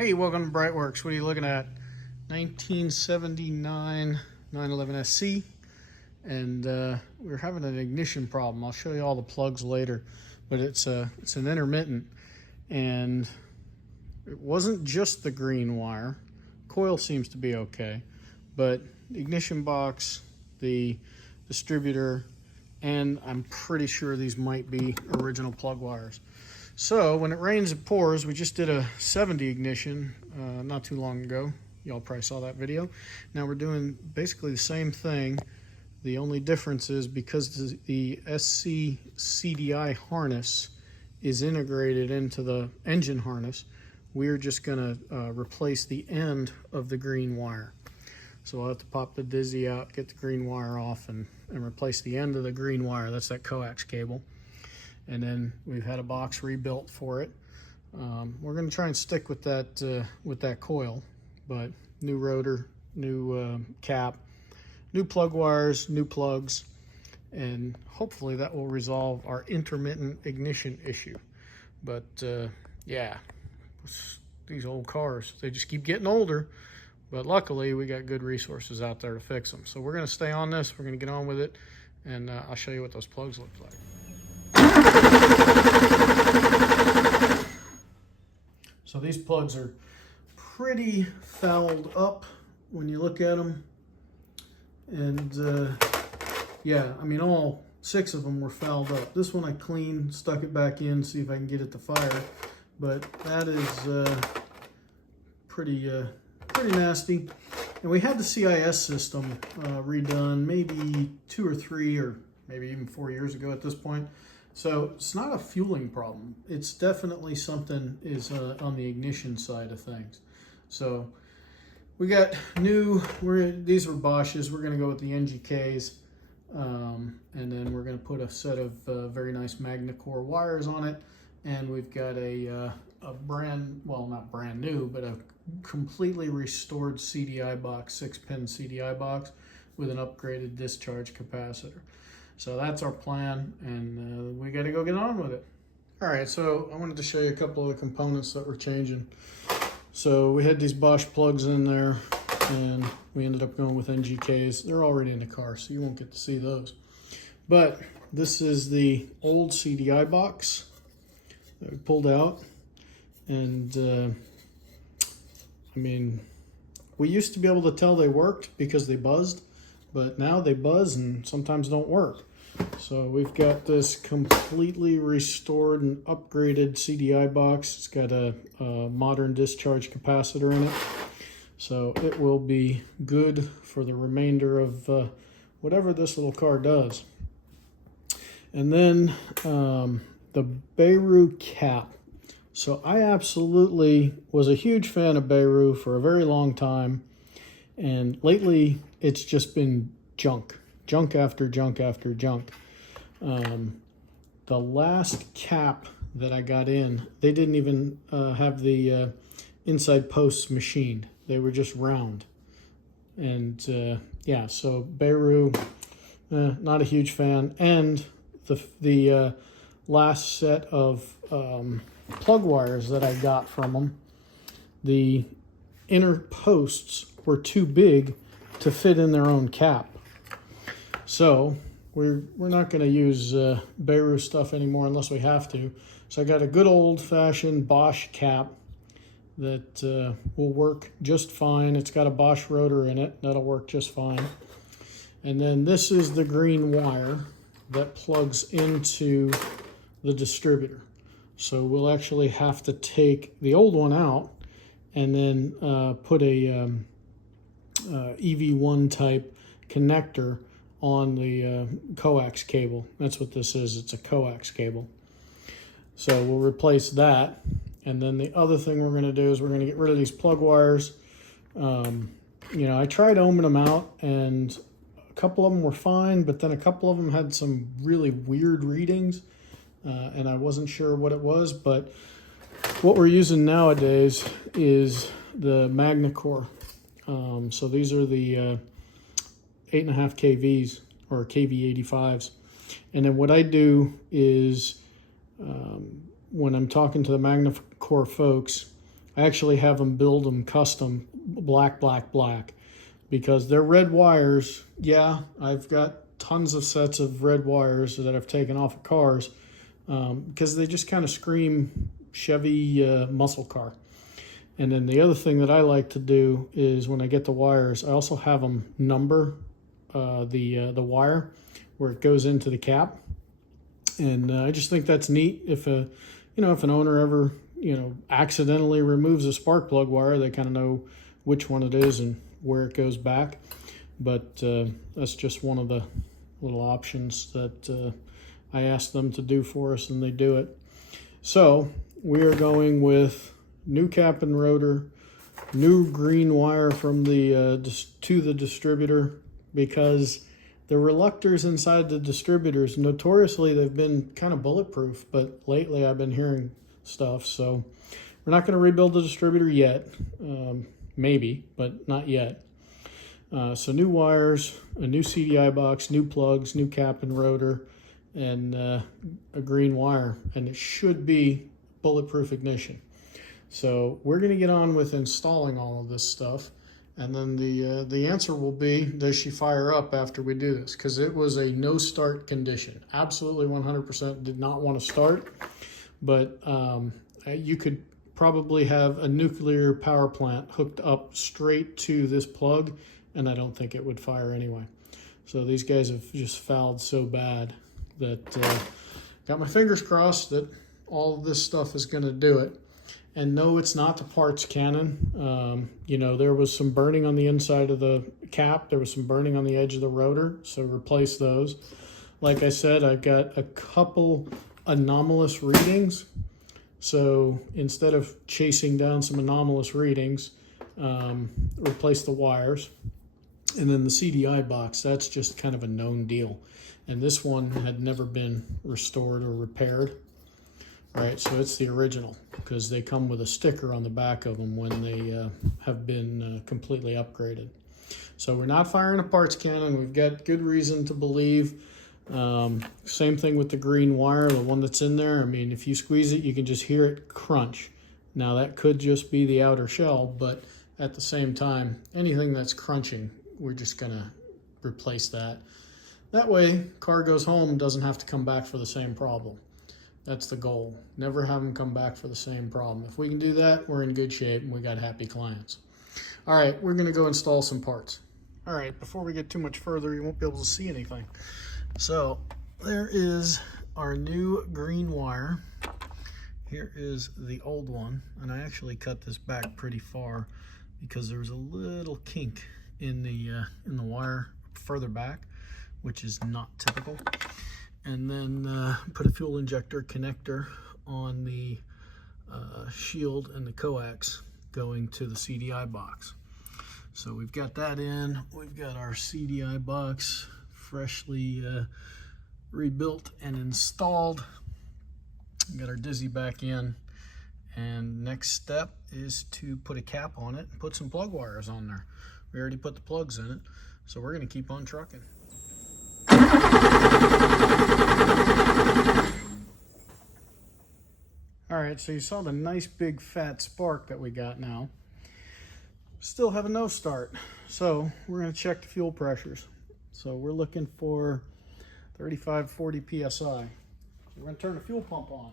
Hey, welcome to BreitWerks. What are you looking at? 1979 911SC, and we're having an ignition problem. I'll show you all the plugs later, but it's an intermittent, and it wasn't just the green wire. Coil seems to be okay, but the ignition box, the distributor, and I'm pretty sure these might be original plug wires. So when it rains, it pours. We just did a 70 ignition not too long ago. Y'all probably saw that video. Now we're doing basically the same thing. The only difference is because the SC CDI harness is integrated into the engine harness, we're just gonna replace the end of the green wire. So I'll have to pop the dizzy out, get the green wire off, and replace the end of the green wire. That's that coax cable. And then we've had a box rebuilt for it. We're going to try and stick with that coil, but new rotor, new cap, new plug wires, new plugs, and hopefully that will resolve our intermittent ignition issue. But yeah, these old cars, they just keep getting older. But luckily, we got good resources out there to fix them. So we're going to stay on this. We're going to get on with it, and I'll show you what those plugs look like. So these plugs are pretty fouled up when you look at them. And yeah, I mean, all 6 of them were fouled up. This one I cleaned, stuck it back in, see if I can get it to fire. But that is pretty nasty. And we had the CIS system redone maybe 2 or 3 or maybe even 4 years ago at this point. So it's not a fueling problem. It's definitely something is on the ignition side of things. So we got new, these were Bosch's. We're going to go with the NGKs. And then we're going to put a set of very nice MagnaCore wires on it. And we've got a brand, well, not brand new, but a completely restored CDI box, 6-pin CDI box with an upgraded discharge capacitor. So that's our plan, and we got to go get on with it. All right, so I wanted to show you a couple of the components that we're changing. So we had these Bosch plugs in there, and we ended up going with NGKs. They're already in the car, so you won't get to see those. But this is the old CDI box that we pulled out. And I mean, we used to be able to tell they worked because they buzzed, but now they buzz and sometimes don't work. So we've got this completely restored and upgraded CDI box. It's got a modern discharge capacitor in it. So it will be good for the remainder of whatever this little car does. And then the Beirut cap. So I absolutely was a huge fan of Beirut for a very long time. And lately it's just been junk after junk after junk. The last cap that I got in, they didn't even have the inside posts machined. They were just round. And yeah, so Beirut, not a huge fan. And the last set of plug wires that I got from them, the inner posts were too big to fit in their own cap. So we're not going to use Beirut stuff anymore unless we have to. So I got a good old-fashioned Bosch cap that will work just fine. It's got a Bosch rotor in it. That'll work just fine. And then this is the green wire that plugs into the distributor. So we'll actually have to take the old one out and then put a EV1 type connector on the coax cable. That's what this is. It's a coax cable. So we'll replace that. And then the other thing we're going to do is we're going to get rid of these plug wires. You know, I tried ohming them out, and a couple of them were fine, but then a couple of them had some really weird readings, and I wasn't sure what it was. But what we're using nowadays is the MagnaCore. So these are the 8.5 kVs or KV85s. And then what I do is when I'm talking to the MagnaCore folks, I actually have them build them custom black, because they're red wires. Yeah, I've got tons of sets of red wires that I've taken off of cars because they just kind of scream Chevy muscle car. And then the other thing that I like to do is when I get the wires, I also have them number the wire where it goes into the cap. And I just think that's neat. If an owner ever, accidentally removes a spark plug wire, they kind of know which one it is and where it goes back. But that's just one of the little options that I asked them to do for us, and they do it. So we are going with new cap and rotor, new green wire from the to the distributor, because the reluctors inside the distributors, notoriously they've been kind of bulletproof, but lately I've been hearing stuff. So we're not going to rebuild the distributor yet. Maybe, but not yet. So new wires, a new CDI box, new plugs, new cap and rotor, and a green wire, and it should be bulletproof ignition. So we're going to get on with installing all of this stuff, and then the answer will be, does she fire up after we do this? Because it was a no start condition. Absolutely 100% did not want to start, but you could probably have a nuclear power plant hooked up straight to this plug, and I don't think it would fire anyway. So these guys have just fouled so bad that got my fingers crossed that all of this stuff is going to do it. And no, it's not the parts cannon. There was some burning on the inside of the cap. There was some burning on the edge of the rotor, so replace those. Like I said, I've got a couple anomalous readings. So instead of chasing down some anomalous readings, replace the wires. And then the CDI box, that's just kind of a known deal. And this one had never been restored or repaired. Right, so it's the original, because they come with a sticker on the back of them when they have been completely upgraded. So we're not firing a parts cannon. We've got good reason to believe. Same thing with the green wire, the one that's in there. I mean, if you squeeze it, you can just hear it crunch. Now that could just be the outer shell, but at the same time, anything that's crunching, we're just gonna replace that. That way, car goes home and doesn't have to come back for the same problem. That's the goal. Never have them come back for the same problem. If we can do that, we're in good shape and we got happy clients. All right, we're gonna go install some parts. All right, before we get too much further, you won't be able to see anything. So there is our new green wire. Here is the old one, and I actually cut this back pretty far because there was a little kink in the wire further back, which is not typical. And then put a fuel injector connector on the shield and the coax going to the CDI box. So we've got that in. We've got our CDI box freshly rebuilt and installed. Got our Dizzy back in, and next step is to put a cap on it and put some plug wires on there. We already put the plugs in it, so we're going to keep on trucking. All right, so you saw the nice big fat spark that we got now. Still have a no start, so we're going to check the fuel pressures. So we're looking for 35-40 psi. We're going to turn the fuel pump on.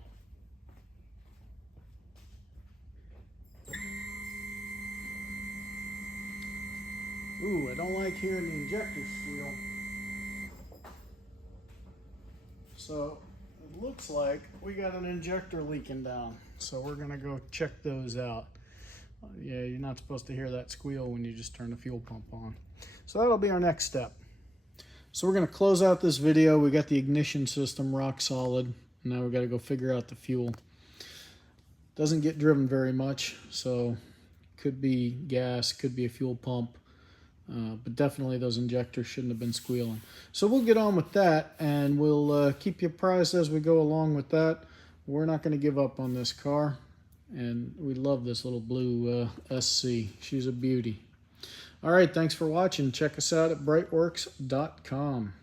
Ooh, I don't like hearing the injector squeal. So it looks like we got an injector leaking down. So we're gonna go check those out. Yeah, you're not supposed to hear that squeal when you just turn the fuel pump on. So that'll be our next step. So we're gonna close out this video. We got the ignition system rock solid. Now we gotta go figure out the fuel. Doesn't get driven very much, so could be gas, could be a fuel pump. But definitely those injectors shouldn't have been squealing. So we'll get on with that, and we'll keep you apprised as we go along with that. We're not going to give up on this car, and we love this little blue SC. She's a beauty. All right, thanks for watching. Check us out at BreitWerks.com.